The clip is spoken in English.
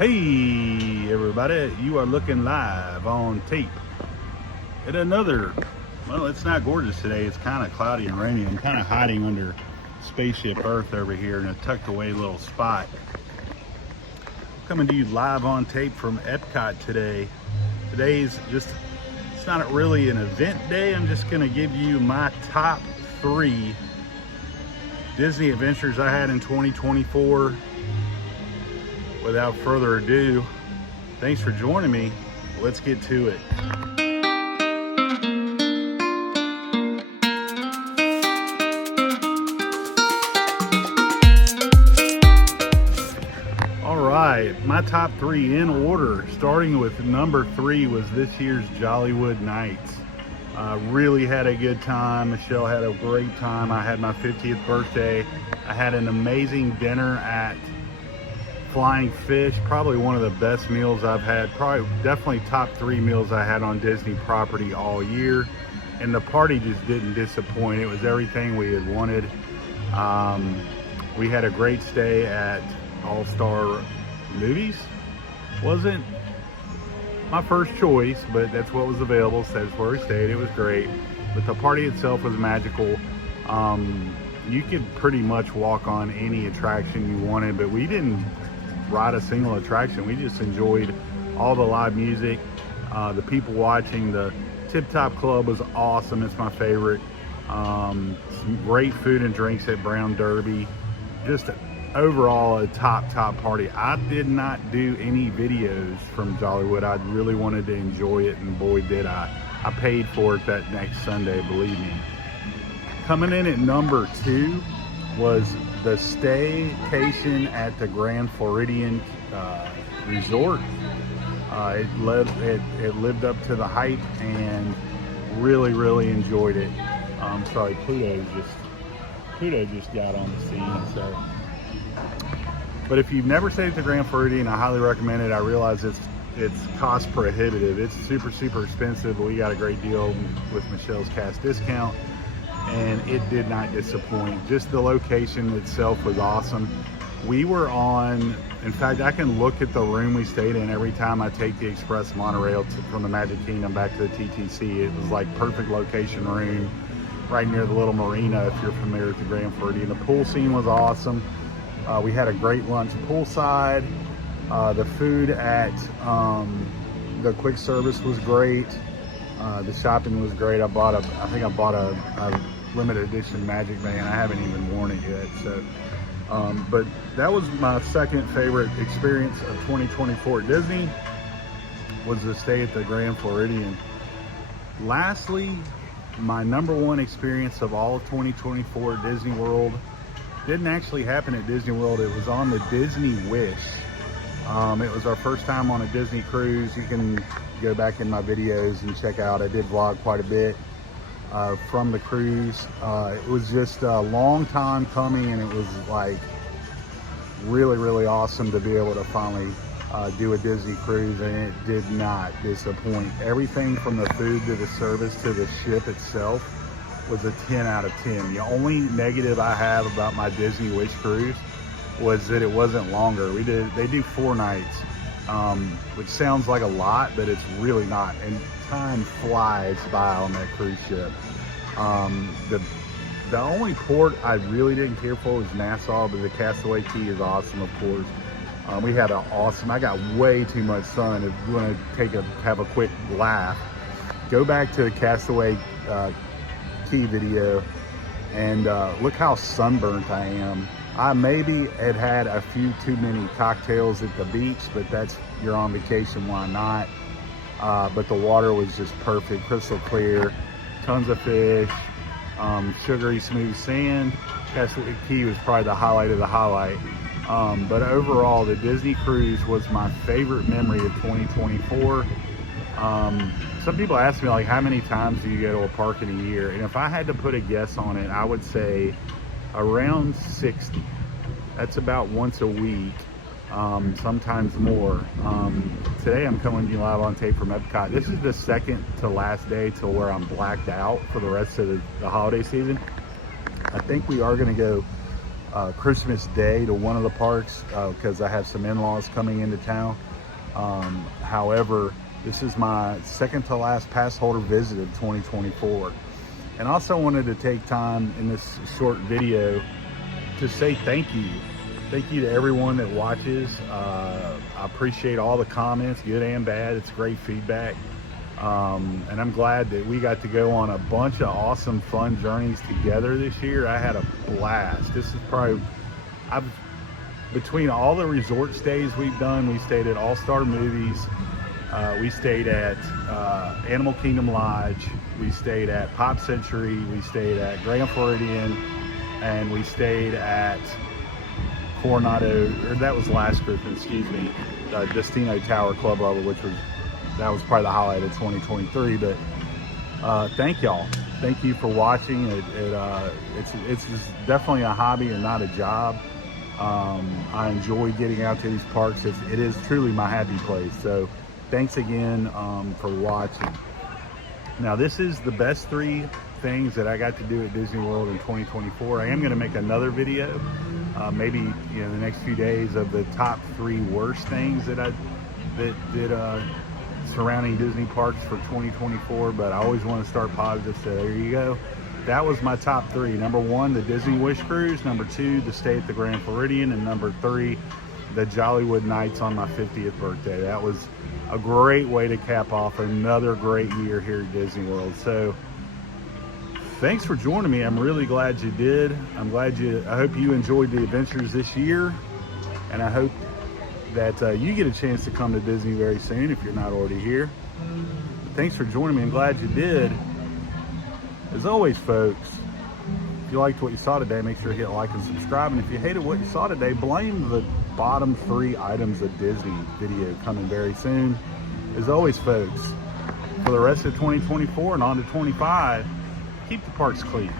Hey everybody, you are looking live on tape at another, well, it's not gorgeous today. It's kind of cloudy and rainy. I'm kind of hiding under Spaceship Earth over here in a tucked away little spot. Coming to you live on tape from Epcot today. Today's just, it's not really an event day. I'm just gonna give you my top 3 Disney adventures I had in 2024. Without further ado, thanks for joining me. Let's get to it. All right, my top 3 in order, starting with number 3 was this year's Jollywood Nights. Really had a good time. Michelle had a great time. I had my 50th birthday. I had an amazing dinner at Flying Fish, probably one of the best meals I've had, definitely top 3 meals I had on Disney property all year, and the party just didn't disappoint. It was everything we had wanted. We had a great stay at All Star Movies. Wasn't my first choice, but that's what was available, so that's where we stayed. It was great, but the party itself was magical. You could pretty much walk on any attraction you wanted, but we didn't ride a single attraction. We just enjoyed all the live music, the people watching. The Tip Top Club was awesome. It's my favorite. Some great food and drinks at Brown Derby. Just overall a top party. I did not do any videos from Jollywood. I really wanted to enjoy it, and boy did I. I paid for it that next Sunday, believe me. Coming in at number 2 was the staycation at the Grand Floridian Resort. It lived up to the hype, and really enjoyed it. Sorry, Pluto just got on the scene. So, but if you've never stayed at the Grand Floridian, I highly recommend it. I realize it's cost prohibitive. It's super expensive, but we got a great deal with Michelle's cast discount, and it did not disappoint. Just the location itself was awesome. We were on, in fact, I can look at the room we stayed in every time I take the Express monorail from the Magic Kingdom back to the TTC. It was like perfect location room right near the little marina, if you're familiar with the Grand Floridian. The pool scene was awesome. We had a great lunch poolside. The food at the quick service was great. The shopping was great. I think I bought a limited edition Magic Band. I haven't even worn it yet. So, but that was my second favorite experience of 2024 at Disney, was the stay at the Grand Floridian. Lastly, my number 1 experience of all of 2024 at Disney World didn't actually happen at Disney World. It was on the Disney Wish. It was our first time on a Disney cruise. You can go back in my videos and check out. I did vlog quite a bit from the cruise. It was just a long time coming, and it was like really awesome to be able to finally do a Disney cruise, and it did not disappoint. Everything from the food to the service to the ship itself was a 10 out of 10. The only negative I have about my Disney Wish cruise was that it wasn't longer. They do 4 nights, which sounds like a lot, but it's really not. And time flies by on that cruise ship. The only port I really didn't care for was Nassau, but the Castaway Cay is awesome, of course. We had an awesome, I got way too much sun. If you want to have a quick laugh, go back to the Castaway Cay video and look how sunburnt I am. I maybe had a few too many cocktails at the beach, but you're on vacation, why not? But the water was just perfect, crystal clear, tons of fish, sugary smooth sand. Castaway Cay was probably the highlight of the highlight. But overall, the Disney cruise was my favorite memory of 2024. Some people ask me, like, how many times do you go to a park in a year? And if I had to put a guess on it, I would say around 60. That's about once a week, sometimes more. Today I'm coming to you live on tape from Epcot. This is the second to last day till where I'm blacked out for the rest of the holiday season. I think we are going to go Christmas Day to one of the parks because I have some in-laws coming into town. However, this is my second to last pass holder visit of 2024. And also wanted to take time in this short video to say thank you. Thank you to everyone that watches. I appreciate all the comments, good and bad. It's great feedback. And I'm glad that we got to go on a bunch of awesome fun journeys together this year. I had a blast. This is probably, between all the resort stays we've done, we stayed at All Star Movies, we stayed at Animal Kingdom Lodge, we stayed at Pop Century, we stayed at Grand Floridian, and we stayed at Coronado, or that was last Christmas, excuse me, Destino Tower Club Level, that was probably the highlight of 2023. But thank y'all. Thank you for watching. It's definitely a hobby and not a job. I enjoy getting out to these parks. It is truly my happy place. So thanks again for watching. Now, this is the best 3 things that I got to do at Disney World in 2024. I am going to make another video, maybe the next few days, of the top 3 worst things that surrounding Disney parks for 2024. But I always want to start positive, so there you go. That was my top 3. Number 1, the Disney Wish Cruise. Number 2, the stay at the Grand Floridian. And number 3, the Jollywood Nights on my 50th birthday. That was a great way to cap off another great year here at Disney World. So thanks for joining me. I'm really glad you did. I hope you enjoyed the adventures this year, and I hope that you get a chance to come to Disney very soon if you're not already here. But thanks for joining me. I'm glad you did. As always, folks, if you liked what you saw today, make sure to hit like and subscribe. And if you hated what you saw today, blame the bottom 3 items of Disney video coming very soon. As always, folks, for the rest of 2024 and on to 25, keep the parks clean.